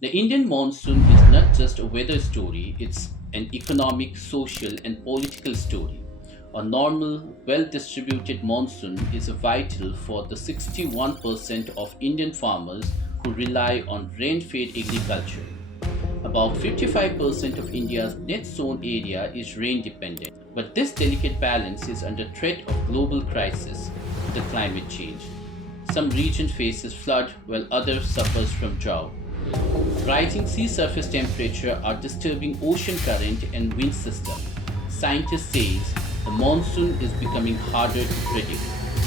The Indian monsoon is not just a weather story, it's an economic, social, and political story. A normal, well distributed monsoon is vital for the 61% of Indian farmers who rely on rain fed agriculture. About 55% of India's net sown area is rain dependent, but this delicate balance is under threat of global crisis, the climate change. Some region faces flood while others suffers from drought. Rising sea surface temperature are disturbing ocean current and wind system. Scientists say the monsoon is becoming harder to predict,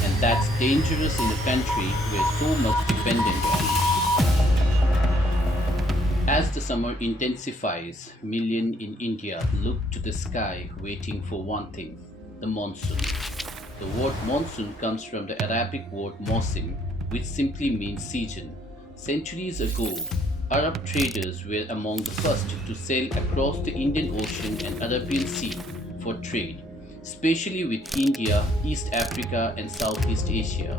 and that's dangerous in a country where so much dependent on it. As the summer intensifies, millions in India look to the sky waiting for one thing, the monsoon. The word monsoon comes from the Arabic word mosim, which simply means season. Centuries ago, Arab traders were among the first to sail across the Indian Ocean and Arabian Sea for trade, especially with India, East Africa, and Southeast Asia.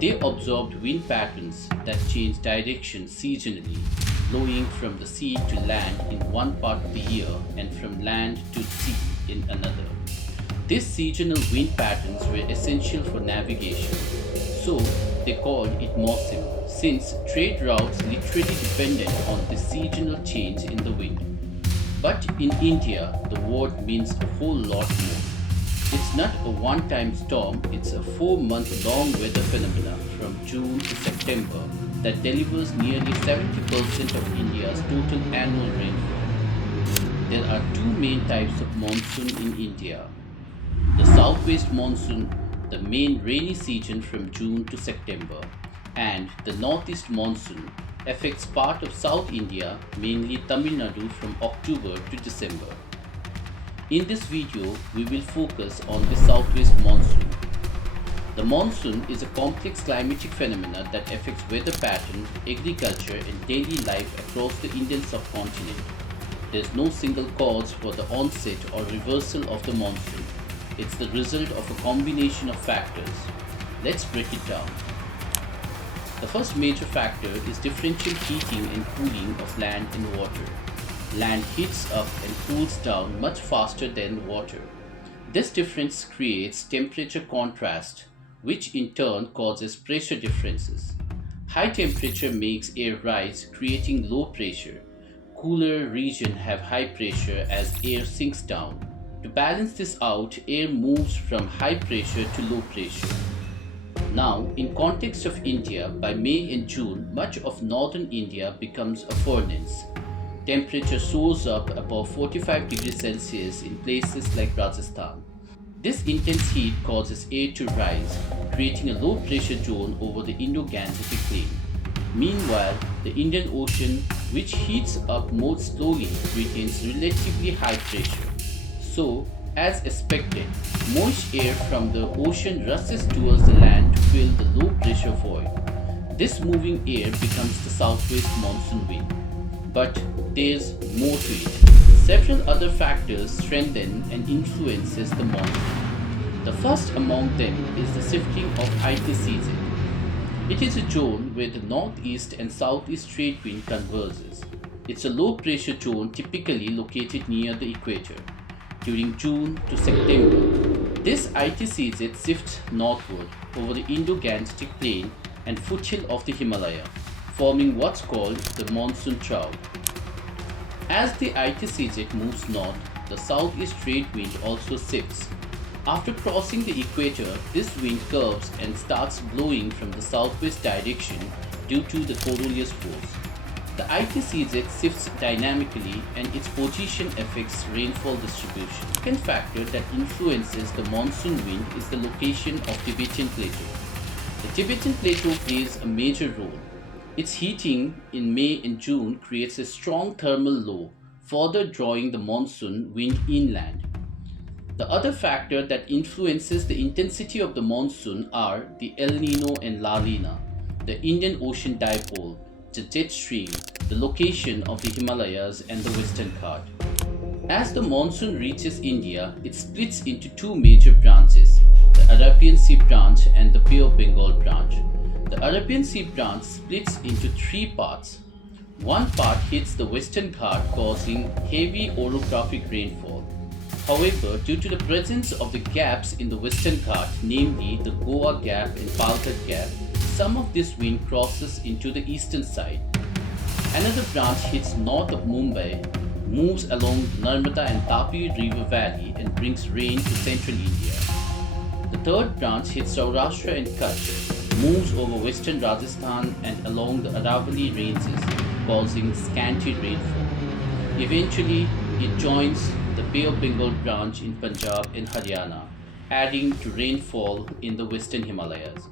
They observed wind patterns that change direction seasonally, blowing from the sea to land in one part of the year and from land to sea in another. These seasonal wind patterns were essential for navigation, so they called it mosim, since trade routes literally depended on the seasonal change in the wind. But in India, the word means a whole lot more. It's not a one time storm, it's a 4 month long weather phenomena from June to September that delivers nearly 70% of India's total annual rainfall. There are two main types of monsoon in India: the southwest monsoon, the main rainy season from June to September, and the northeast monsoon affects part of South India, mainly Tamil Nadu, from October to December. In this video, we will focus on the southwest monsoon. The monsoon is a complex climatic phenomenon that affects weather patterns, agriculture, and daily life across the Indian subcontinent. There is no single cause for the onset or reversal of the monsoon. It's the result of a combination of factors. Let's break it down. The first major factor is differential heating and cooling of land and water. Land heats up and cools down much faster than water. This difference creates temperature contrast, which in turn causes pressure differences. High temperature makes air rise, creating low pressure. Cooler regions have high pressure as air sinks down. To balance this out, air moves from high pressure to low pressure. Now, in context of India, by May and June, much of northern India becomes a furnace. Temperature soars up above 45 degrees Celsius in places like Rajasthan. This intense heat causes air to rise, creating a low pressure zone over the Indo-Gangetic plain. Meanwhile, the Indian Ocean, which heats up more slowly, retains relatively high pressure. So, as expected, moist air from the ocean rushes towards the land to fill the low pressure void. This moving air becomes the southwest monsoon wind. But there's more to it. Several other factors strengthen and influences the monsoon. The first among them is the shifting of ITCZ. It is a zone where the northeast and southeast trade wind converges. It's a low pressure zone typically located near the equator. During June to September, this ITCZ shifts northward over the Indo-Gangetic plain and foothill of the Himalaya, forming what's called the monsoon trough. As the ITCZ moves north, the southeast trade wind also shifts. After crossing the equator, this wind curves and starts blowing from the southwest direction due to the Coriolis force. The ITCZ shifts dynamically and its position affects rainfall distribution. The second factor that influences the monsoon wind is the location of Tibetan Plateau. The Tibetan Plateau plays a major role. Its heating in May and June creates a strong thermal low, further drawing the monsoon wind inland. The other factor that influences the intensity of the monsoon are the El Nino and La Nina, the Indian Ocean dipole, the jet stream, the location of the Himalayas, and the Western Ghat. As the monsoon reaches India, it splits into two major branches, the Arabian Sea branch and the Bay of Bengal branch. The Arabian Sea branch splits into three parts. One part hits the Western Ghat, causing heavy orographic rainfall. However, due to the presence of the gaps in the Western Ghat, namely the Goa Gap and Palghat Gap, some of this wind crosses into the eastern side. Another branch hits north of Mumbai, moves along the Narmada and Tapi River Valley, and brings rain to central India. The third branch hits Saurashtra and Kutch, moves over western Rajasthan and along the Aravalli ranges, causing scanty rainfall. Eventually, it joins the Bay of Bengal branch in Punjab and Haryana, adding to rainfall in the western Himalayas.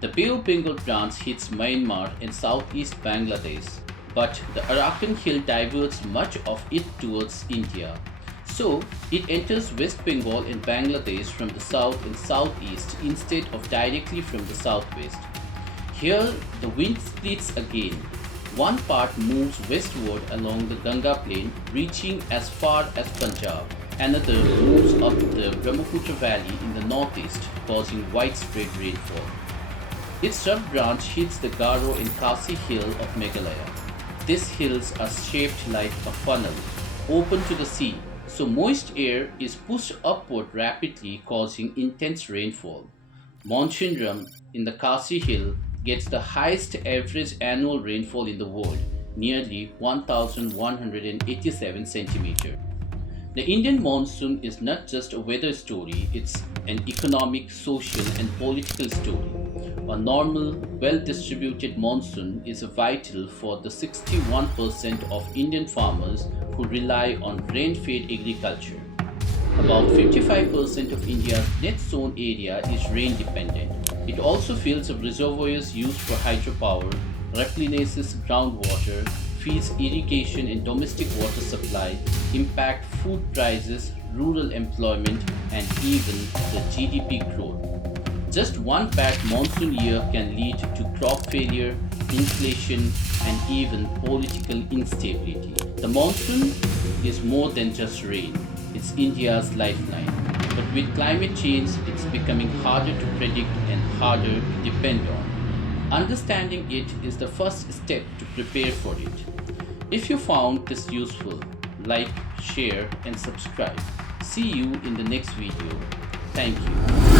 The Bay of Bengal branch hits Myanmar and southeast Bangladesh, but the Arakan Hill diverts much of it towards India. So, it enters West Bengal and Bangladesh from the south and southeast instead of directly from the southwest. Here, the wind splits again. One part moves westward along the Ganga plain, reaching as far as Punjab. Another moves up the Brahmaputra valley in the northeast, causing widespread rainfall. Its sub-branch hits the Garo and Khasi Hill of Meghalaya. These hills are shaped like a funnel, open to the sea, so moist air is pushed upward rapidly, causing intense rainfall. Monsoon in the Khasi Hill gets the highest average annual rainfall in the world, nearly 1,187 centimeters. The Indian monsoon is not just a weather story, it's an economic, social, and political story. A normal, well distributed monsoon is vital for the 61% of Indian farmers who rely on rain fed agriculture. About 55% of India's net sown area is rain dependent. It also fills up reservoirs used for hydropower, replenishes groundwater, feeds irrigation and domestic water supply, impact food prices, rural employment, and even the GDP growth. Just one bad monsoon year can lead to crop failure, inflation, and even political instability. The monsoon is more than just rain, it's India's lifeline. But with climate change, it's becoming harder to predict and harder to depend on. Understanding it is the first step to prepare for it. If you found this useful, like, share, and subscribe. See you in the next video. Thank you.